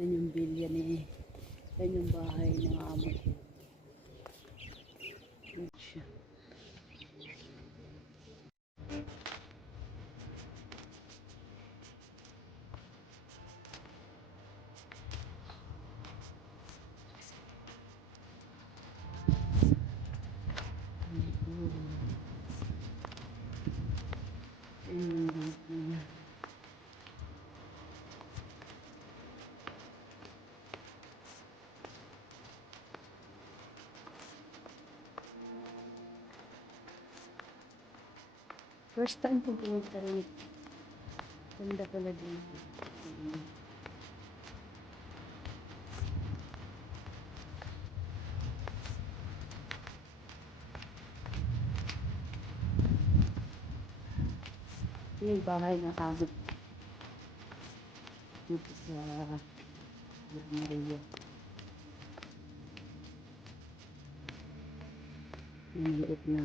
Yan yung bilya ni, yan yung bahay ng amo ko. Yan siya. First time ko pumunta rin. Ganda pala dito. Yung bahay na kabit dito sa Maria. Yung liit na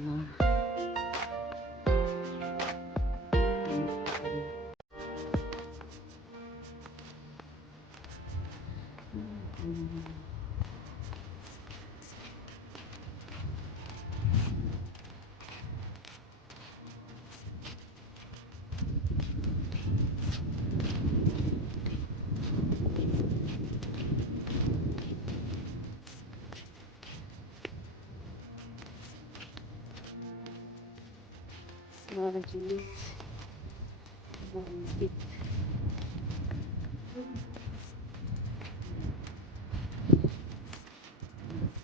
mga julis. Mahigit.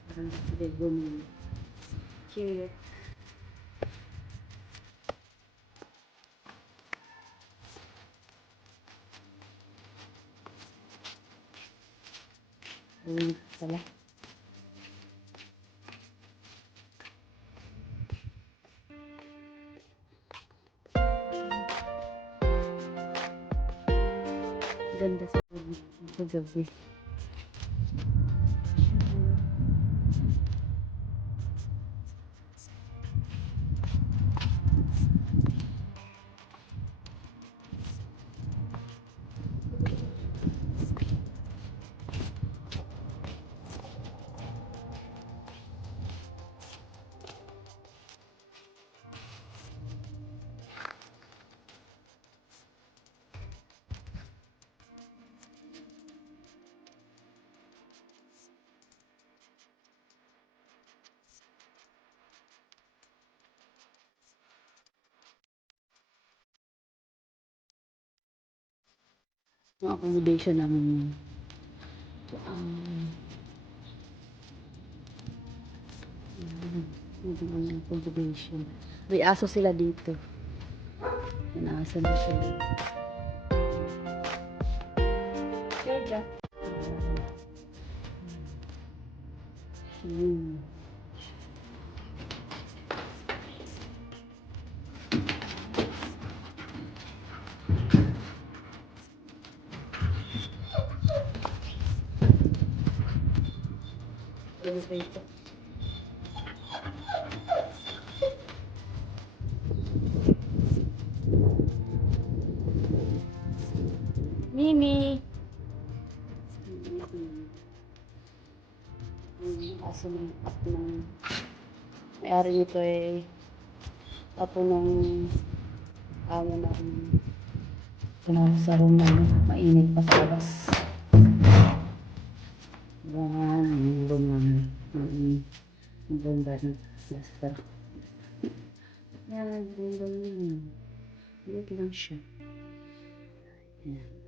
Parang legon. Cute. Pala. Ganda sa gabi. Yung accommodation namin yung accommodation. May aso sila dito. May aso na sila. Georgia. Ito. Mimi. Aso ng may-ari nito ay apo ng amo namin. Tumawag sa room namin. Mainit pa sa labas. Yung room namin. Yung room namin. Master. Yan, yung room namin. Mainit lang siya. Yan.